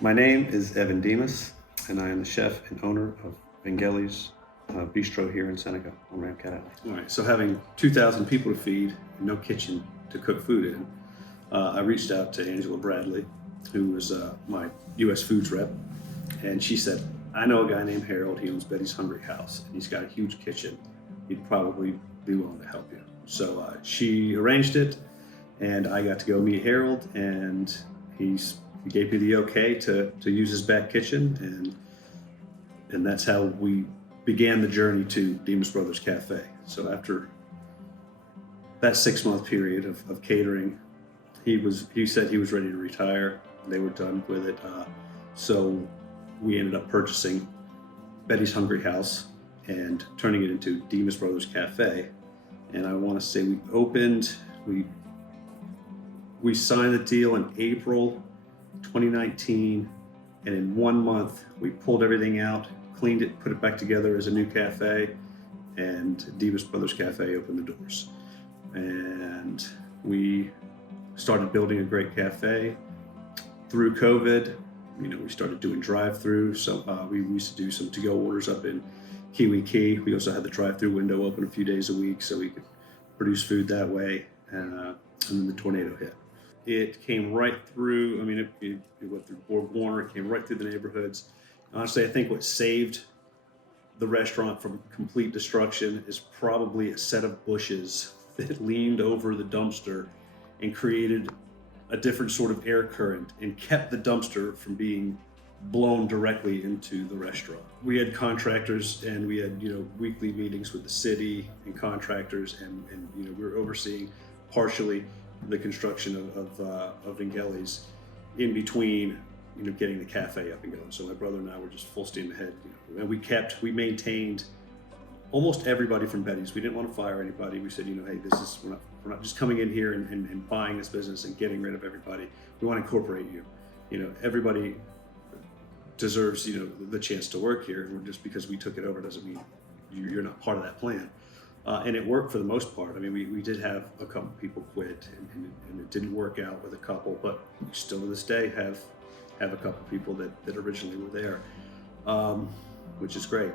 My name is Evan Dimas, and I am the chef and owner of Vangeli's Bistro here in Seneca on Ramcat Alley. All right, so having 2,000 people to feed and no kitchen to cook food in, I reached out to Angela Bradley, who was my U.S. Foods rep, and she said, I know a guy named Harold. He owns Betty's Hungry House, and he's got a huge kitchen. He'd probably be willing to help you. So she arranged it, and I got to go meet Harold, and he gave me the okay to use his back kitchen, and that's how we began the journey to Dimas Brothers Cafe. So after that 6-month period of catering, he said he was ready to retire. They were done with it. So we ended up purchasing Betty's Hungry House and turning it into Dimas Brothers Cafe. And I want to say we signed the deal in April 2019, and in 1 month we pulled everything out, cleaned it, put it back together as a new cafe, and Dimas Brothers Cafe opened the doors. And we started building a great cafe. Through COVID, we started doing drive-through. So we used to do some to-go orders up in Kiwi Key. We also had the drive-through window open a few days a week so we could produce food that way. And then the tornado hit. It came right through. It went through Borg Warner. It came right through the neighborhoods. Honestly, I think what saved the restaurant from complete destruction is probably a set of bushes that leaned over the dumpster and created a different sort of air current and kept the dumpster from being blown directly into the restaurant. We had contractors, and we had weekly meetings with the city and contractors, and we were overseeing partially the construction of Vangeli's in between getting the cafe up and going. So my brother and I were just full steam ahead, and we maintained almost everybody from Betty's. We didn't want to fire anybody. We said, hey, we're not just coming in here and buying this business and getting rid of everybody. We want to incorporate you. Everybody deserves the chance to work here. And just because we took it over doesn't mean you're not part of that plan. And it worked for the most part. We did have a couple people quit, and it didn't work out with a couple, but we still to this day have a couple people that originally were there, which is great.